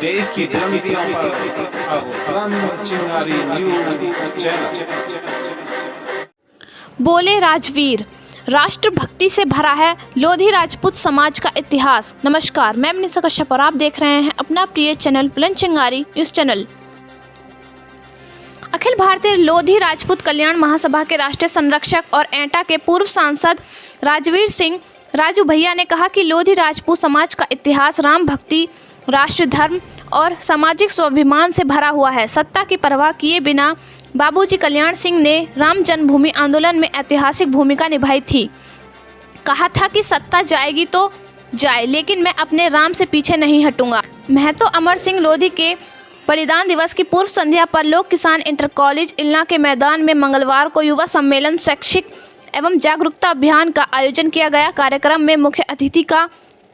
देश की बुलंदियों पर अब बुलंद चिंगारी न्यूज चैनल। बोले राजवीर, राष्ट्रभक्ति से भरा है लोधी राजपूत समाज का इतिहास। नमस्कार, मैं मनीषा कश्यप और आप देख रहे हैं अपना प्रिय चैनल बुलंद चिंगारी न्यूज चैनल। अखिल भारतीय लोधी राजपूत कल्याण महासभा के राष्ट्रीय संरक्षक और एटा के पूर्व सांसद राजवीर सिंह राजू भैया ने कहा कि लोधी राजपूत समाज का इतिहास राम भक्ति, राष्ट्र धर्म और सामाजिक स्वाभिमान से भरा हुआ है। सत्ता की परवाह किए बिना बाबूजी कल्याण सिंह ने राम जन्मभूमि आंदोलन में ऐतिहासिक भूमिका निभाई थी। कहा था कि सत्ता जाएगी तो जाए, लेकिन मैं अपने राम से पीछे नहीं हटूंगा। महतो अमर सिंह लोधी के बलिदान दिवस की पूर्व संध्या पर लोक किसान इंटर कॉलेज इलना के मैदान में मंगलवार को युवा सम्मेलन, शैक्षिक एवं जागरूकता अभियान का आयोजन किया गया। कार्यक्रम में मुख्य अतिथि का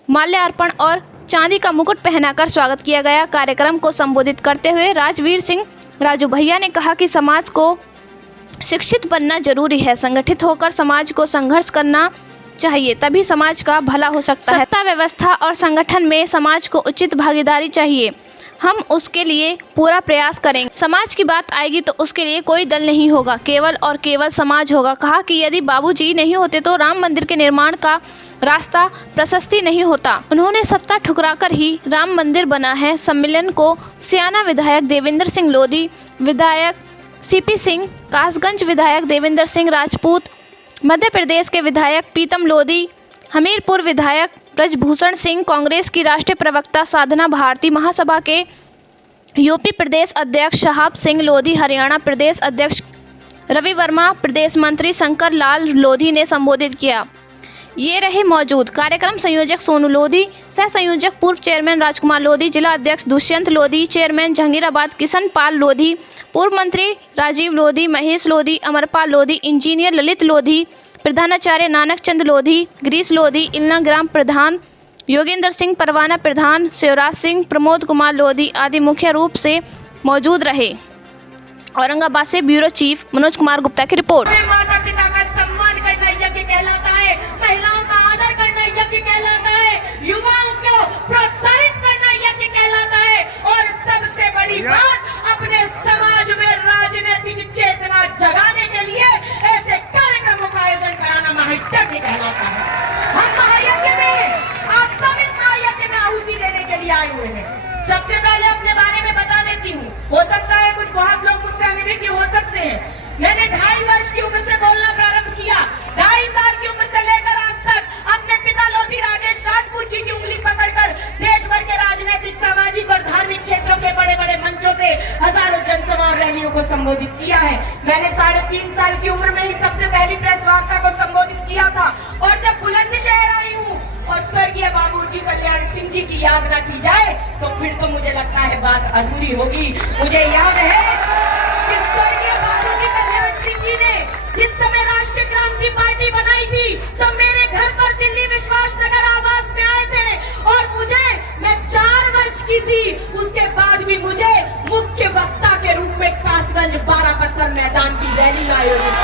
माल्यार्पण और चांदी का मुकुट पहनाकर स्वागत किया गया। कार्यक्रम को संबोधित करते हुए राजवीर सिंह राजू भैया ने कहा कि समाज को शिक्षित बनना जरूरी है, संगठित होकर समाज को संघर्ष करना चाहिए, तभी समाज का भला हो सकता है। सत्ता व्यवस्था और संगठन में समाज को उचित भागीदारी चाहिए, हम उसके लिए पूरा प्रयास करेंगे। समाज की बात आएगी तो उसके लिए कोई दल नहीं होगा, केवल और केवल समाज होगा। कहा कि यदि बाबूजी नहीं होते तो राम मंदिर के निर्माण का रास्ता प्रशस्ति नहीं होता। उन्होंने सत्ता ठुकराकर ही राम मंदिर बना है। सम्मेलन को सियाना विधायक देवेंद्र सिंह लोधी, विधायक सीपी सिंह, कासगंज विधायक देवेंद्र सिंह राजपूत, मध्य प्रदेश के विधायक पीतम लोधी, हमीरपुर विधायक ब्रजभूषण सिंह, कांग्रेस की राष्ट्रीय प्रवक्ता साधना भारती, महासभा के यूपी प्रदेश अध्यक्ष शहाब सिंह लोधी, हरियाणा प्रदेश अध्यक्ष रवि वर्मा, प्रदेश मंत्री शंकर लाल लोधी ने संबोधित किया। ये रहे मौजूद। कार्यक्रम संयोजक सोनू लोधी, सह संयोजक पूर्व चेयरमैन राजकुमार लोधी, जिला अध्यक्ष दुष्यंत लोधी, चेयरमैन जहांगीराबाद किशन पाल लोधी, पूर्व मंत्री राजीव लोधी, महेश लोधी, अमरपाल लोधी, इंजीनियर ललित लोधी, प्रधानाचार्य नानक चंद लोधी, ग्रीस लोधी, इलना ग्राम प्रधान योगेंद्र सिंह, परवाना प्रधान शिवराज सिंह, प्रमोद कुमार लोधी आदि मुख्य रूप से मौजूद रहे। औरंगाबाद से ब्यूरो चीफ मनोज कुमार गुप्ता की रिपोर्ट। माता पिता का सम्मान करना यज्ञ कहलाता है, महिलाओं का आदर करना यज्ञ कहलाता है, युवाओं को प्रोत्साहित करना यज्ञ कहलाता है, और सबसे बड़ी बात, अपने समाज में राजनीतिक चेतना जगाने के लिए ऐसे कार्यक्रमों का आयोजन कराना महायज्ञ कहलाता है। हम महायज्ञ में, आप सब इस महायज्ञ में आहुति देने के लिए आए हुए हैं। सबसे पहले अपने बारे में बता देती हूँ, हो सकता है कुछ बहुत लोग मुझसे अनभिज्ञ हो सकते हैं। मैंने 2.5 वर्ष की उम्र से बोलना प्रारंभ किया। 2.5 साल की उम्र से लेकर आज तक अपने पिता लोधी राजेश राजपूत जी की उंगली पकड़कर देश भर के राजनीतिक, सामाजिक और धार्मिक क्षेत्रों के बड़े बड़े मंचों से हजारों जनसभा और रैलियों को संबोधित किया है। मैंने 3.5 साल की उम्र में ही सबसे पहली प्रेस वार्ता को संबोधित किया था, और जब बुलंदशहर आई हूँ और स्वर्गीय बाबूजी कल्याण सिंह जी की याद न की जाए तो फिर तो मुझे लगता है बात अधूरी होगी। मुझे याद है कि स्वर्गीय बाबूजी कल्याण सिंह जी ने जिस समय राष्ट्रीय क्रांति पार्टी बनाई थी तो मेरे घर पर दिल्ली विश्वास नगर आवास में आए थे, और मैं 4 वर्ष की थी, उसके बाद भी मुझे मुख्य वक्ता के रूप में कासगंज 12 पत्थर मैदान की रैली में आयोजित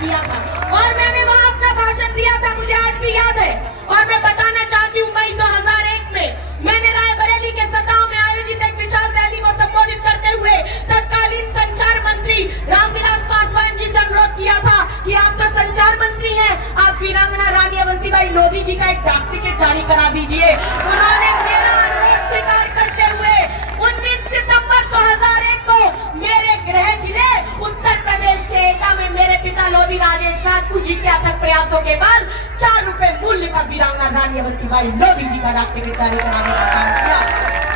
किया था, और मैंने वहां अपना भाषण दिया था, मुझे आज भी याद है। और मैं बताना चाहती हूँ, मई 2001 में मैंने रायबरेली के सताओं में आयोजित एक विशाल रैली को संबोधित करते हुए तत्कालीन संचार मंत्री रामविलास पासवान जी से अनुरोध किया था कि आप तो संचार मंत्री हैं, आप वीरांगना रानी अवंतीबाई लोधी जी का एक डाक टिकट जारी करा दीजिए। उन्होंने मेरा अनुरोध स्वीकार करते हुए 19 सितंबर 2001 को मेरे गृह जिले उत्तर प्रदेश के एटा में मेरे पिता लोधी राजेश राजपूत जी के अथक प्रयासों के बाद 4 रुपए मूल्य का वीरांगना रानी अवंतीबाई लोधी जी का डाक टिकट जारी कराने का काम किया।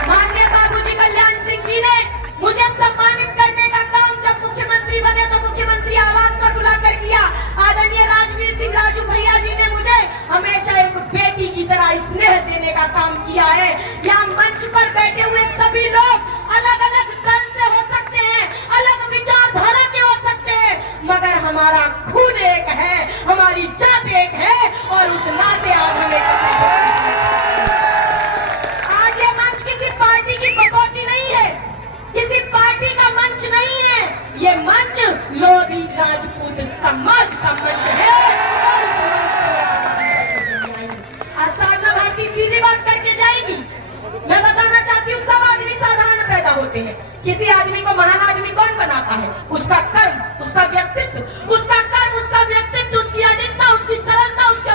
माननीय बाबूजी कल्याण सिंह जी ने मुझे सम्मानित करने का काम जब मुख्यमंत्री बने तो मुख्यमंत्री आवास पर बुलाकर किया। आदरणीय राजवीर सिंह राजू भैया जी ने मुझे हमेशा एक बेटी की तरह स्नेह देने का काम किया है। यहाँ मंच पर बैठे हुए सभी लोग अलग अलग दल से हो सकते हैं, अलग विचारधारा के हो सकते हैं, मगर हमारा खून एक है, हमारी जात एक है, और उस नाते आज हमें आज ये मंच किसी पार्टी की बकौती नहीं है, किसी पार्टी का मंच नहीं है, ये मंच लोधी राजपूत समाज का मंच है। साधना भारती सीधी बात करके जाएगी जाता है। उसका कर्म, उसका व्यक्तित्व, उसका कर्म, उसका व्यक्तित्व, उसकी अडिगता, उसकी सरलता, उसके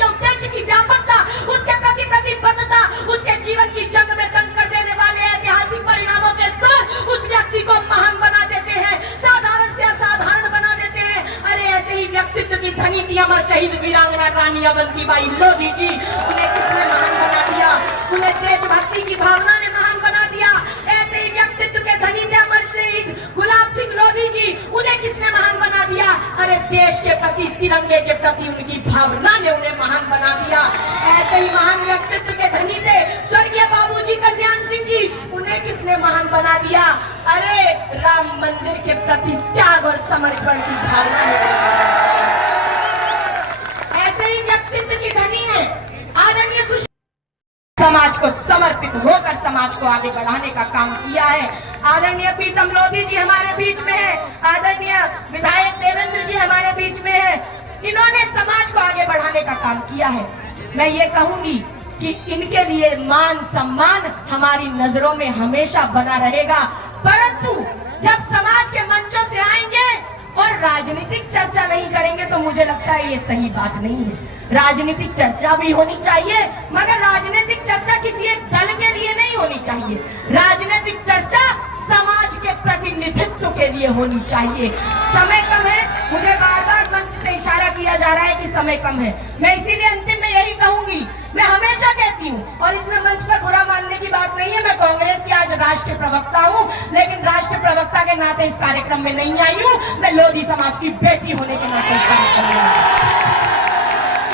उद्देश्य की व्यापकता, उसके प्रति प्रतिबद्धता, उसके जीवन की जंग में दंग कर देने वाले ऐतिहासिक परिणामों के साथ उस व्यक्ति को महान बना देते हैं, साधारण से असाधारण बना देते हैं। अरे ऐसे ही व्यक्तित्व की धनी थी अमर शहीद वीरांगना रानी अवंतीबाई लोधी जी। उन्हें किसने महान बना दिया? उन्हें देशभक्ति की भावना ने महान बना दिया। ऐसे ही व्यक्तित्व के धनी थे अमर शहीद गुलाब सिंह लोधी जी। उन्हें किसने महान बना दिया? अरे देश के प्रति, तिरंगे के प्रति उनकी भावना ने उन्हें महान बना दिया। ऐसे ही महान व्यक्तित्व के धनी थे स्वर्गीय बाबूजी कल्याण सिंह जी। उन्हें किसने महान बना दिया? अरे राम मंदिर के प्रति त्याग और समर्पण की भावना ने। ऐसे ही व्यक्तित्व की धनी है आदरणीय समाज को समर्पित होकर समाज को आगे बढ़ाने का काम किया है। आदरणीय प्रीतम लोधी जी हमारे बीच में है, आदरणीय विधायक देवेंद्र जी हमारे बीच में है। इन्होंने समाज को आगे बढ़ाने का काम किया है। मैं ये कहूंगी कि इनके लिए मान सम्मान हमारी नजरों में हमेशा बना रहेगा। परंतु जब समाज के मंचों से आएंगे और राजनीतिक चर्चा नहीं करेंगे तो मुझे लगता है ये सही बात नहीं है। राजनीतिक चर्चा भी होनी चाहिए, मगर राजनीतिक चर्चा किसी एक दल के लिए नहीं होनी चाहिए। राजनीतिक चर्चा समाज के प्रतिनिधित्व के लिए होनी चाहिए। समय कम है, मुझे बार बार मंच से इशारा किया जा रहा है कि समय कम है। मैं इसीलिए अंतिम में यही कहूंगी, मैं हमेशा कहती हूँ, और इसमें मंच पर बुरा मानने की बात नहीं है, मैं कांग्रेस की आज राष्ट्रीय प्रवक्ता हूँ, लेकिन राष्ट्रीय प्रवक्ता के नाते इस कार्यक्रम में नहीं आई हूँ। मैं लोधी समाज की बेटी होने के नाते इस कार्यक्रम में आई हूं।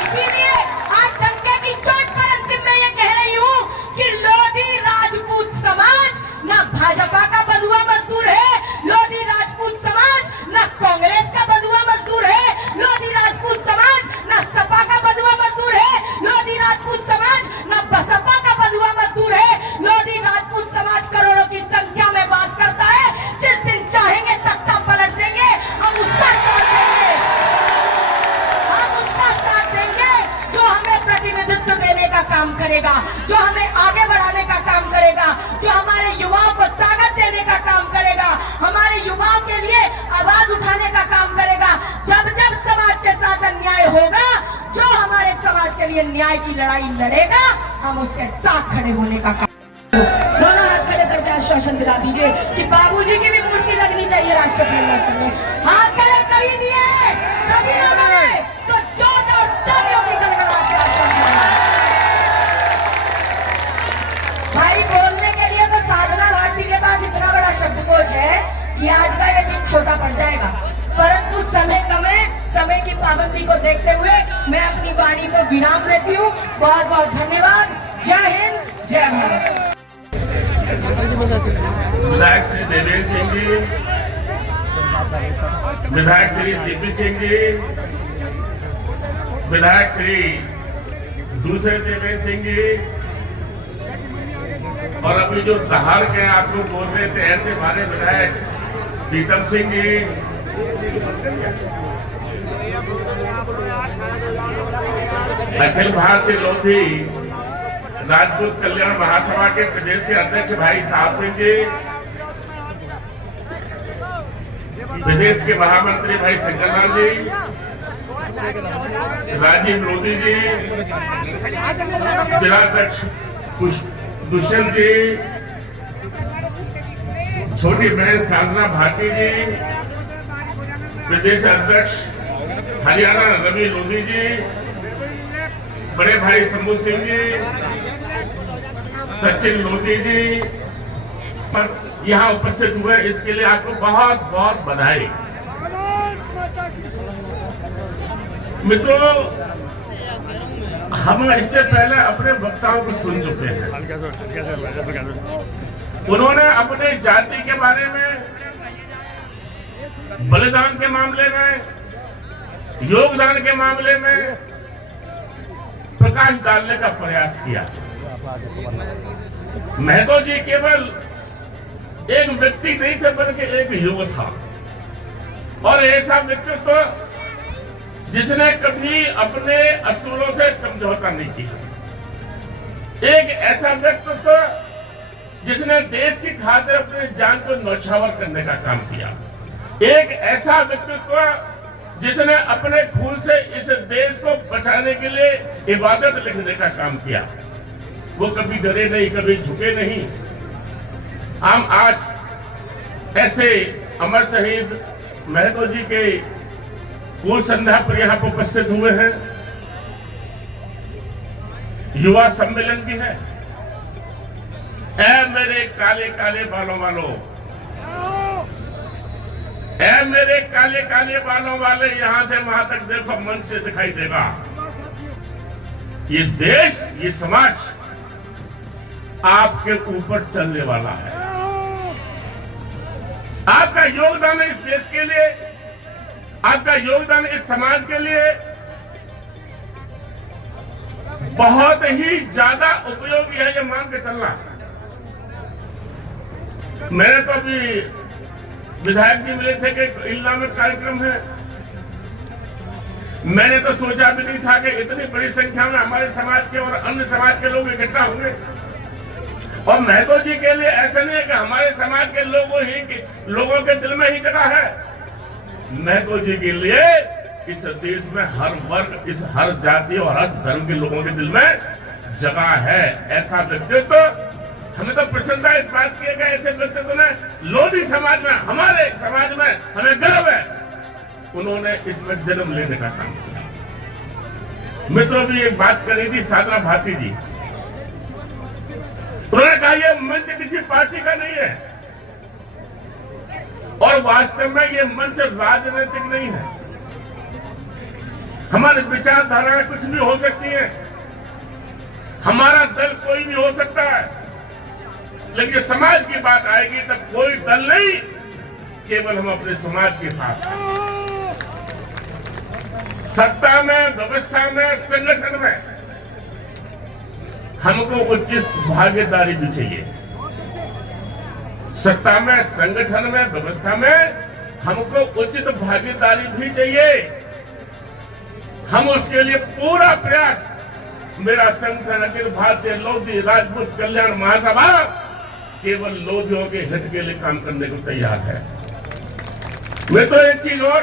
इसीलिए आज डंके की चोट पर अंतिम में ये कह रही हूँ कि लोधी राजपूत समाज ना भाजपा का बंधुआ मजदूर है, लोधी राजपूत समाज ना कांग्रेस का बंधुआ मजदूर है, लोधी राजपूत समाज ना सपा का बंधुआ मजदूर है, लोधी राजपूत समाज ना बसपा का बंधुआ मजदूर है। लोधी राजपूत समाज करोड़ों की संख्या में वास करता है। जिस दिन चाहेंगे तख्ता पलट देंगे, हम उसका साथ देंगे, हम उसका साथ देंगे जो हमें प्रतिनिधित्व देने का काम करेगा, जो हमें आगे बढ़ाने का काम करेगा, जो हमारे युवाओं को ताकत देने का काम करेगा, हमारे युवाओं के लिए आवाज उठाने का काम करेगा। जब जब समाज के साथ अन्याय होगा, जो हमारे समाज के लिए न्याय की लड़ाई लड़ेगा, हम उसके साथ खड़े होने का काम। दोनों हाथ खड़े करके आश्वासन दिला दीजिए कि बाबूजी की भी मूर्ति लगनी चाहिए राष्ट्रपति में। हाथ खड़े कर ही दिए सभी लोगों ने, तो चोट और तालियों की गड़गड़ाहट के आश्वासन। भाई बोलने के लिए तो साधना भारती के पास इतना बड़ा शब्दकोश है कि आज का ये दिन छोटा पड़ जाएगा, परंतु समय कम है। समय की पाबंदी को देखते हुए मैं अपनी वाणी को विराम देती हूँ। बहुत बहुत धन्यवाद। जय हिंद, जय भारत। विधायक श्री देवेश सिंह जी, विधायक श्री सीपी सिंह जी, विधायक श्री दूसरे देवेश सिंह जी, और अभी जो तहार के आप लोग बोल रहे थे ऐसे हमारे विधायक प्रीतम सिंह जी, अखिल भारतीय लोधी राजपूत कल्याण महासभा के प्रदेश के अध्यक्ष भाई साहब सिंह जी, प्रदेश के महामंत्री भाई शंकरलाल जी, राजीव लोधी जी, जिलाध्यक्ष दुष्यंत जी, छोटी बहन साधना भाटी जी, प्रदेश अध्यक्ष हरियाणा रवि लोधी जी, बड़े भाई शंभू सिंह जी, सचिन लोधी जी, पर यहाँ उपस्थित हुए इसके लिए आपको बहुत बहुत बधाई। मित्रों, हम इससे पहले अपने वक्ताओं को सुन चुके हैं। उन्होंने अपने जाति के बारे में, बलिदान के मामले में, योगदान के मामले में प्रकाश डालने का प्रयास किया। महतो जी केवल एक व्यक्ति नहीं थे बल्कि एक युग था, और ऐसा व्यक्तित्व जिसने कभी अपने असूलों से समझौता नहीं किया। एक ऐसा व्यक्तित्व जिसने देश की खातिर अपने जान को न्यौछावर करने का काम किया। एक ऐसा व्यक्तित्व जिसने अपने खून से इस देश को बचाने के लिए इबादत लिखने का काम किया। वो कभी डरे नहीं, कभी झुके नहीं। हम आज ऐसे अमर शहीद महतो जी के पूर्व संध्या पर यहां पर उपस्थित हुए हैं। युवा सम्मेलन भी है। ऐ मेरे काले काले बालों वालों, ऐ मेरे काले काले बालों वाले, यहां से वहां तक देखो, मन से दिखाई देगा। ये देश, ये समाज आपके ऊपर चलने वाला है। आपका योगदान है इस देश के लिए, आपका योगदान इस समाज के लिए बहुत ही ज्यादा उपयोगी है, ये मान के चलना। मैंने तो अभी विधायक जी मिले थे कि इल्ला में कार्यक्रम है। मैंने तो सोचा भी नहीं था कि इतनी बड़ी संख्या में हमारे समाज के और अन्य समाज के लोग इकट्ठा होंगे। और महतो जी के लिए ऐसा नहीं है कि हमारे समाज के लोगों के दिल में ही जगह है। महतो जी के लिए इस देश में हर वर्ग, इस हर जाति और हर धर्म के लोगों के दिल में जगह है। ऐसा व्यक्तित्व, हमें तो प्रसन्नता इस बात की है कि ऐसे व्यक्तित्व ने लोधी समाज में, हमारे समाज में हमें गर्व है, उन्होंने इसमें जन्म लेने का काम किया। मित्रों भी एक बात कर रही थी साधना भारती जी, उन्होंने कहा यह मंच किसी पार्टी का नहीं है और वास्तव में यह मंच राजनीतिक नहीं है। हमारी विचारधाराएं कुछ भी हो सकती है, हमारा दल कोई भी हो सकता है, लेकिन समाज की बात आएगी तब कोई दल नहीं, केवल हम अपने समाज के साथ हैं। सत्ता में, व्यवस्था में, संगठन में हमको उचित भागीदारी भी चाहिए। सत्ता में, संगठन में, व्यवस्था में हमको उचित भागीदारी भी चाहिए। हम उसके लिए पूरा प्रयास, मेरा संगठन अखिल भारतीय लोधी राजपूत कल्याण महासभा केवल लोधियों के हित के लिए काम करने को तैयार है। मैं तो एक चीज और,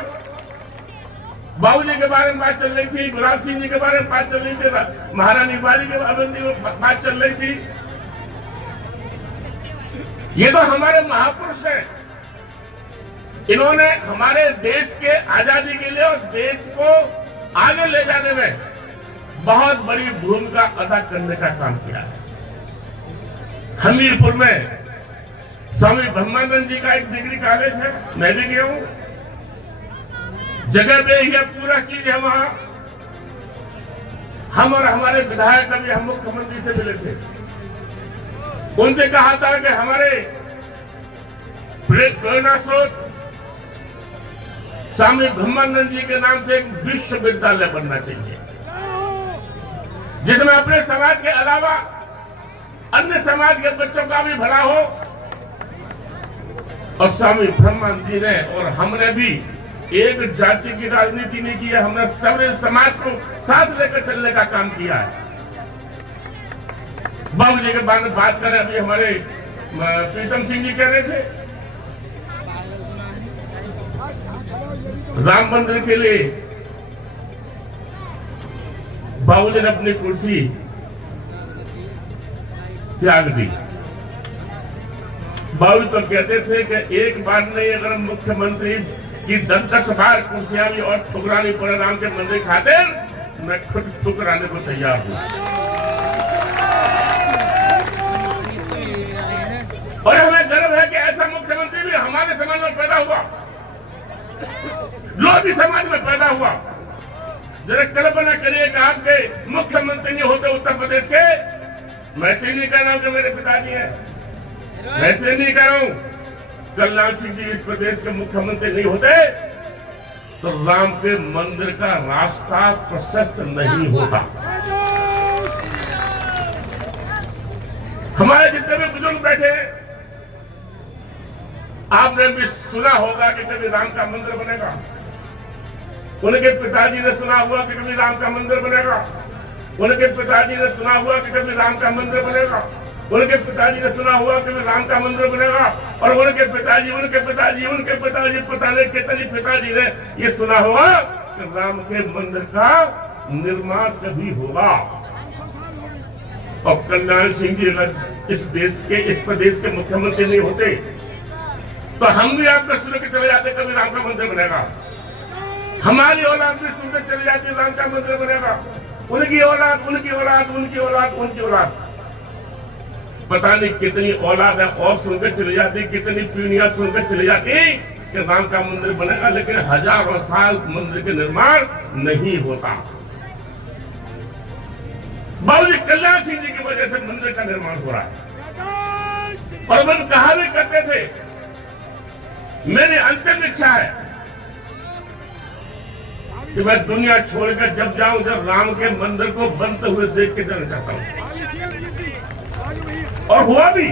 बाबूजी के बारे में बात चल रही थी, गुलाब सिंह जी के बारे में बात चल रही थी, महारानी वाली के बारे में बात चल रही थी। ये तो हमारे महापुरुष हैं। इन्होंने हमारे देश के आजादी के लिए और देश को आगे ले जाने में बहुत बड़ी भूमिका अदा करने का काम किया है। हमीरपुर में स्वामी ब्रह्मानंद जी का एक डिग्री कॉलेज है, मैं भी गया हूं। जगह पे ही पूरा चीज है वहां। हम और हमारे विधायक अभी हम मुख्यमंत्री से मिले थे, उनसे कहा था कि हमारे प्रेरणा स्रोत स्वामी ब्रह्मानंद जी के नाम से एक विश्वविद्यालय बनना चाहिए, जिसमें अपने समाज के अलावा अन्य समाज के बच्चों का भी भला हो। और स्वामी ब्रह्मानंद जी ने और हमने भी एक जाति की राजनीति नहीं की है, हमने सारे समाज को साथ लेकर चलने का काम किया है। बाबू जी के बारे में बात करें, अभी हमारे प्रीतम सिंह जी कह रहे थे, राम मंदिर के लिए बाबू जी ने अपनी कुर्सी त्याग दी। बाबू तो कहते थे कि एक बार नहीं, अगर मुख्यमंत्री की 10 बार कुर्सियां भी और ठुकरानी पड़े राम के मंदिर खातिर, मैं खुद ठुकराने को तैयार हूं। और हमें गर्व है कि ऐसा मुख्यमंत्री भी हमारे समाज में पैदा हुआ, लोधी समाज में पैदा हुआ। जरा कल्पना करिए कि आपके मुख्यमंत्री नहीं होते उत्तर प्रदेश के, मैं से नहीं कह रहा हूं कि मेरे पिताजी हैं, मैं से नहीं कह रहा हूं, कल्याण सिंह जी इस प्रदेश के मुख्यमंत्री नहीं होते तो राम के मंदिर का रास्ता प्रशस्त नहीं होता। हमारे जितने भी बुजुर्ग बैठे हैं, आपने भी सुना होगा कि कभी राम का मंदिर बनेगा, उनके पिताजी ने सुना हुआ कि कभी राम का मंदिर बनेगा, उनके पिताजी ने सुना हुआ कि कभी राम का मंदिर बनेगा। उनके पिताजी ने सुना हुआ कि राम का मंदिर बनेगा, और उनके पिताजी पता नहीं कितने पिताजी ने ये सुना हुआ कि राम के मंदिर का निर्माण कभी होगा। और कल्याण सिंह जी अगर इस प्रदेश के मुख्यमंत्री नहीं होते तो हम भी आपको सुन के चले जाते कभी राम का मंदिर बनेगा। हमारी औलाद भी सुनकर चली जाती राम का मंदिर बनेगा। उनकी औलाद पता नहीं कितनी औलाद है और सुनकर चली जाती, कितनी पीढ़ियां सुनकर चली जाती कि राम का मंदिर बनेगा, लेकिन हजारों साल मंदिर के निर्माण नहीं होता। बाबूजी कल्याण सिंह जी की वजह से मंदिर का निर्माण हो रहा है। और वो कहा भी करते थे, मेरी अंतिम इच्छा है कि मैं दुनिया छोड़कर जब जाऊं, जब राम के मंदिर को बनते हुए देख के जाना चाहता हूं। और हुआ भी।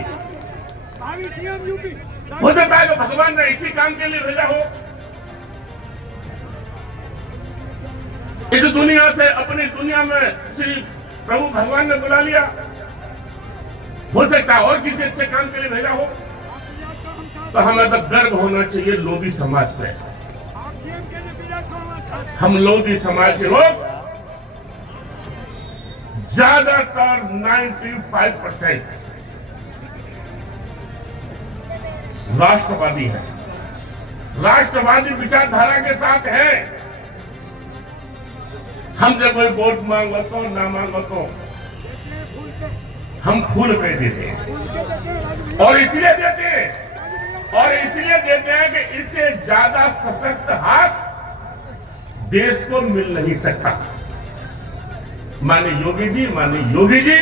हो सकता है कि भगवान ने इसी काम के लिए भेजा हो, इस दुनिया से अपनी दुनिया में श्री प्रभु भगवान ने बुला लिया। हो सकता है और किसी अच्छे काम के लिए भेजा हो। तो हमें तो गर्व होना चाहिए लोधी समाज पे। हम लोधी समाज के लोग ज्यादातर 95% राष्ट्रवादी है, राष्ट्रवादी विचारधारा के साथ है। हम जब कोई वोट मांगो तो ना मांगो तो हम फूल पे देते हैं, और इसलिए देते हैं कि इससे ज्यादा सशक्त हाथ देश को मिल नहीं सकता। माननीय योगी जी,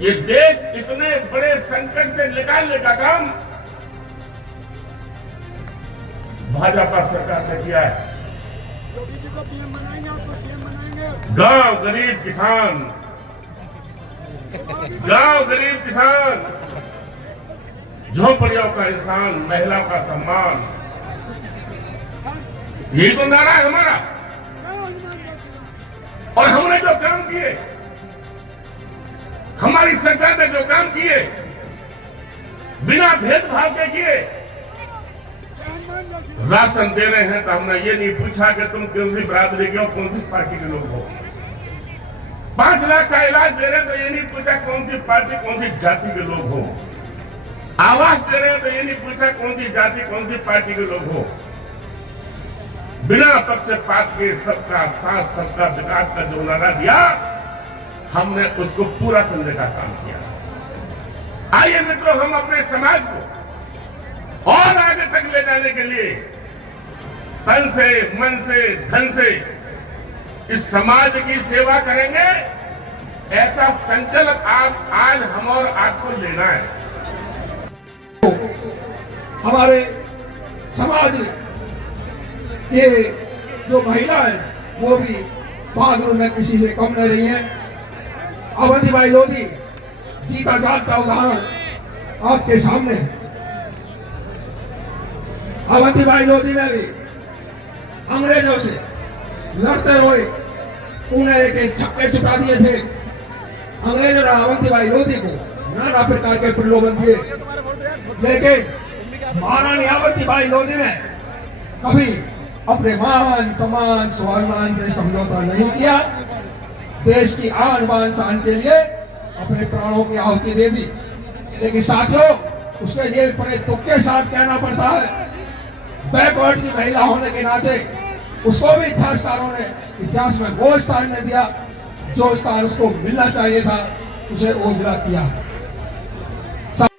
ये देश इतने बड़े संकट से निकालने का काम भाजपा सरकार ने किया है। गांव गरीब किसान, झोपड़ियों का इंसान, महिला का सम्मान, यही तो नारा है हमारा। और हमने जो काम किए, हमारी सरकार ने जो काम किए, बिना भेदभाव के किए। राशन दे रहे हैं तो हमने ये नहीं पूछा कि तुम कौन सी बरादरी के हो, कौन सी पार्टी के लोग हो। 5 लाख का इलाज दे रहे हैं तो ये नहीं पूछा कौन सी पार्टी, कौन सी जाति के लोग हो। आवास दे रहे हैं तो ये नहीं पूछा कौन सी जाति, कौन सी पार्टी के लोग हो। बिना पक्षपात के सबका साथ, सबका विकास का जो नारा दिया, हमने उसको पूरा करने का काम किया। आइए मित्रों, हम अपने समाज को और आगे तक ले जाने के लिए तन से, मन से, धन से इस समाज की सेवा करेंगे। ऐसा संकल्प आज हम और आपको लेना है। हमारे समाज के जो महिला है वो भी बहादुर में किसी से कम नहीं रही है। अवंतीबाई लोधी जीता जागता उदाहरण आपके सामने है। अवंतीबाई लोधी ने भी अंग्रेजों से लड़ते हुए उन्हें एक छक्के चुका दिए थे। अंग्रेजों ने अवंतीबाई लोधी को नाना प्रकार के प्रलोभन दिए, लेकिन महारानी अवंतीबाई लोधी ने कभी अपने मान, सम्मान, स्वाभिमान से समझौता नहीं किया। देश की आन बान शान के लिए अपने प्राणों की आहुति दे दी। लेकिन साथियों, उसके लिए बड़े दुख के साथ कहना पड़ता है, बैकवर्ड की महिला होने के नाते उसको भी इतिहासकारों ने इतिहास में वो स्थान नहीं दिया जो स्थान उसको मिलना चाहिए था, उसे ओझला किया।